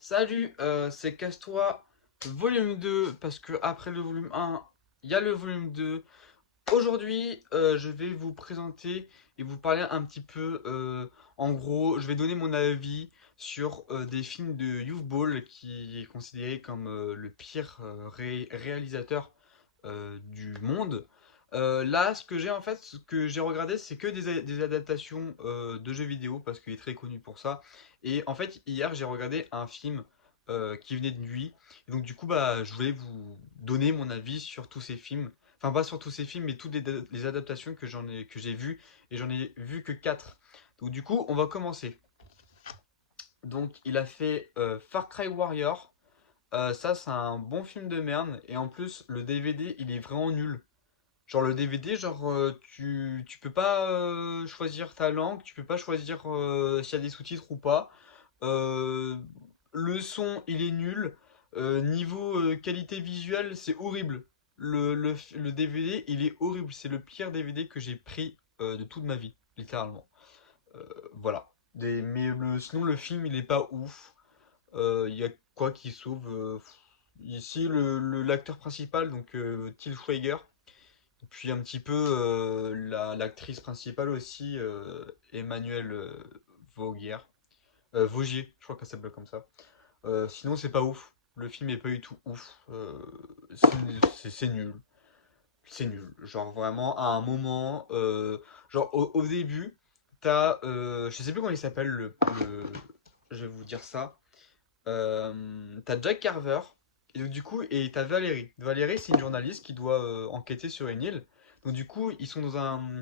Salut, c'est Casse-toi volume 2 parce que après le volume 1, il y a le volume 2. Aujourd'hui, je vais vous présenter et vous parler un petit peu, en gros, je vais donner mon avis sur des films de Youth Ball qui est considéré comme le pire réalisateur du monde. Là, ce que j'ai en fait, ce que j'ai regardé, c'est que des adaptations de jeux vidéo parce qu'il est très connu pour ça. Et en fait, hier, j'ai regardé un film qui venait de lui. Et donc, du coup, bah, je voulais vous donner mon avis sur tous ces films. Enfin, pas sur tous ces films, mais toutes les adaptations que j'ai vues. Et j'en ai vu que 4. Donc, du coup, on va commencer. Donc, il a fait Far Cry Warrior. Ça, c'est un bon film de merde. Et en plus, le DVD, il est vraiment nul. Genre le DVD, genre tu peux pas choisir ta langue, tu peux pas choisir s'il y a des sous-titres ou pas. Euh, le son, il est nul. Niveau qualité visuelle, c'est horrible. Le DVD, il est horrible. C'est le pire DVD que j'ai pris de toute ma vie, littéralement. Euh, voilà. Sinon, le film, il est pas ouf. Il y a quoi qui sauve ici, l'acteur principal, donc Til Schweiger. Et puis un petit peu l'actrice principale aussi, Emmanuelle Vaugier. Vaugier, je crois qu'elle s'appelle comme ça. Sinon, c'est pas ouf. Le film est pas du tout ouf. C'est nul. C'est nul. Genre vraiment, à un moment, genre au début, t'as, je sais plus comment il s'appelle je vais vous dire ça. T'as Jack Carver, et donc, du coup, et t'as Valérie. Valérie, c'est une journaliste qui doit enquêter sur une île. Donc du coup, ils sont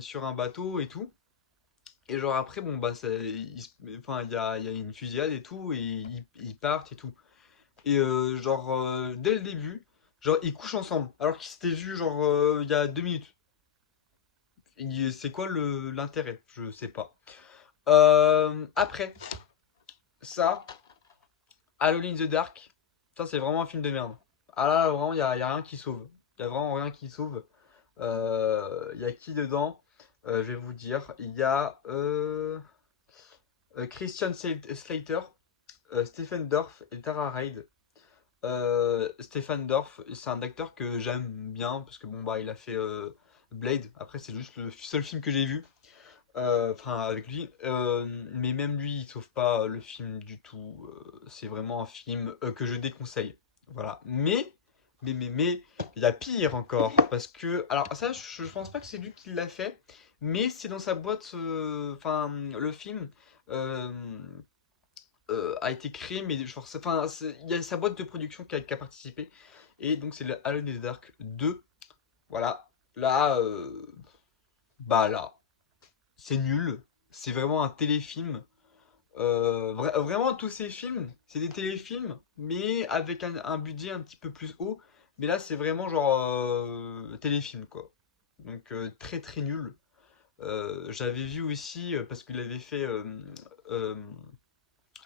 sur un bateau et tout. Et genre après, bon bah, enfin, il y a une fusillade et tout, et ils partent et tout. Et genre, dès le début, genre, ils couchent ensemble, alors qu'ils s'étaient vus genre il y a 2 minutes. C'est quoi l'intérêt? Je sais pas. Après, ça, Halloween in the Dark, ça c'est vraiment un film de merde. Ah là, vraiment, y a rien qui sauve. Il y a vraiment rien qui sauve. Il y a qui dedans? Je vais vous dire. Il y a Christian Slater, Stephen Dorff et Tara Reid. Stephen Dorff, c'est un acteur que j'aime bien parce que bon bah il a fait Blade. Après c'est juste le seul film que j'ai vu. Enfin avec lui. Mais même lui il sauve pas le film du tout. C'est vraiment un film que je déconseille. Voilà. Mais il y a pire encore parce que alors ça je pense pas que c'est lui qui l'a fait, mais c'est dans sa boîte. Enfin le film. euh, a été créé, mais genre, enfin, il y a sa boîte de production qui a participé. Et donc, c'est le Alone in the Dark 2. Voilà. Là, bah là, c'est nul. C'est vraiment un téléfilm. Vraiment, tous ces films, c'est des téléfilms, mais avec un budget un petit peu plus haut. Mais là, c'est vraiment genre téléfilm, quoi. Donc, très très nul. J'avais vu aussi, parce qu'il avait fait euh,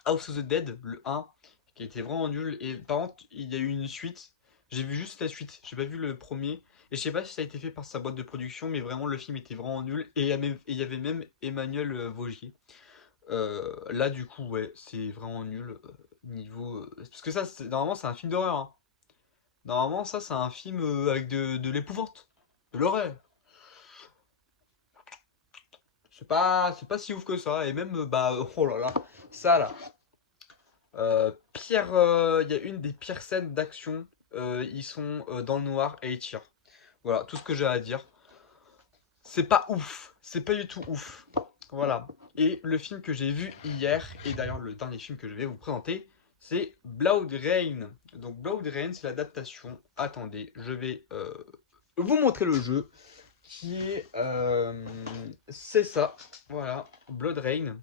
House of the Dead, le 1, qui était vraiment nul. Et par contre, il y a eu une suite. J'ai vu juste la suite, j'ai pas vu le premier. Et je sais pas si ça a été fait par sa boîte de production, mais vraiment le film était vraiment nul. Et il y avait même Emmanuel Vaugier. Là, du coup, ouais, c'est vraiment nul. Niveau. Parce que ça, normalement, c'est un film d'horreur, hein. Normalement, ça, c'est un film avec de l'épouvante, de l'horreur. C'est pas si ouf que ça. Et même, bah, oh là là, ça là. Pire, il y a une des pires scènes d'action. Ils sont dans le noir et ils tirent. Voilà, tout ce que j'ai à dire. C'est pas ouf. C'est pas du tout ouf. Voilà. Et le film que j'ai vu hier, et d'ailleurs le dernier film que je vais vous présenter, c'est Blood Rain. Donc Blood Rain, c'est l'adaptation. Attendez, je vais vous montrer le jeu. Qui est. C'est ça. Voilà, Blood Rain.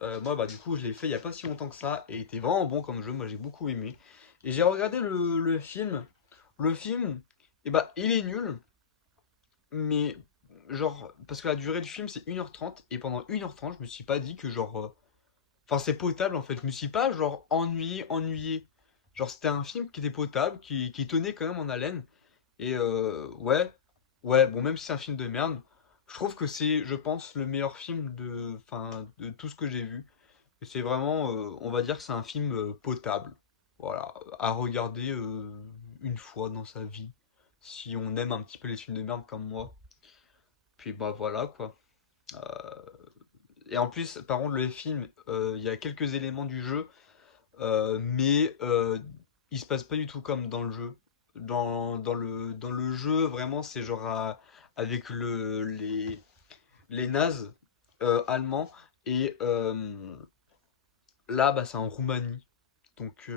Moi, bah, du coup, je l'ai fait il y a pas si longtemps que ça, et il était vraiment bon comme jeu. Moi, j'ai beaucoup aimé. Et j'ai regardé le film. Le film, et bah, il est nul, mais genre, parce que la durée du film, c'est 1h30, et pendant 1h30, je me suis pas dit que genre. Enfin, c'est potable en fait. Je me suis pas genre ennuyé. Genre, c'était un film qui était potable, qui tenait quand même en haleine. Et ouais, ouais, bon, même si c'est un film de merde, je trouve que c'est, je pense, le meilleur film enfin, de tout ce que j'ai vu. Et c'est vraiment, on va dire que c'est un film potable. voilà, à regarder une fois dans sa vie, si on aime un petit peu les films de merde comme moi. Puis bah voilà quoi. Et en plus, par contre, le film, il y a quelques éléments du jeu, mais il se passe pas du tout comme dans le jeu. Dans le jeu, vraiment, c'est genre avec les nazes allemands. Et là, bah, c'est en Roumanie. Donc,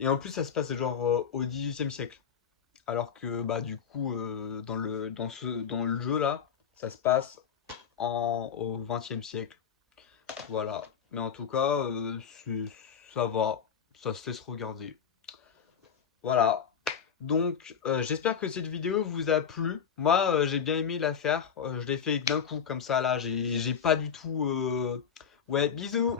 et en plus, ça se passe genre au XVIIIe siècle. Alors que bah du coup dans le jeu là, ça se passe au XXe siècle. Voilà. Mais en tout cas, ça va, ça se laisse regarder. Voilà. Donc j'espère que cette vidéo vous a plu. Moi j'ai bien aimé la faire. Je l'ai fait d'un coup comme ça là. J'ai pas du tout. Ouais, bisous.